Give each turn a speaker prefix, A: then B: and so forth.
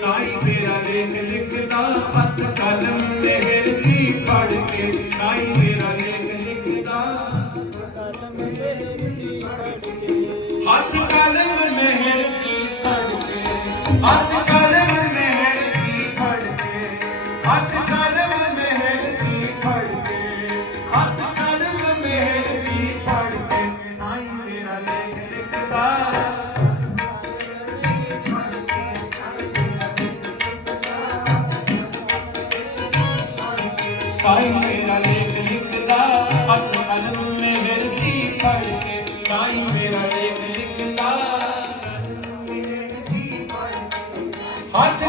A: ਸਾਈ ਮੇਰਾ ਲੇਖ ਲਿਖਦਾ ਹੱਥ ਕਲਮ ਮਿਹਰ ਦੀ ਪੜ ਕੇ। ਸਾਈ ਮੇਰਾ ਲੇਖ ਲਿਖਦਾ ਹੱਥ ਕਲਮ ਮਿਹਰ ਦੀ ਪੜ ਕੇ। ਹੱਥ ਕਲਮ ਮਿਹਰ ਦੀ ਪੜ ਕੇ। ਹੱਥ ਸਾਈ ਮੇਰਾ ਲੇਖ ਲਿਖਦਾ, ਹੱਥ ਕਲਮ ਮਿਹਰ ਦੀ ਪੜ ਕੇ ਸਾਈ ਮੇਰਾ ਲੇਖ ਲਿਖਦਾ। ਹੱਥ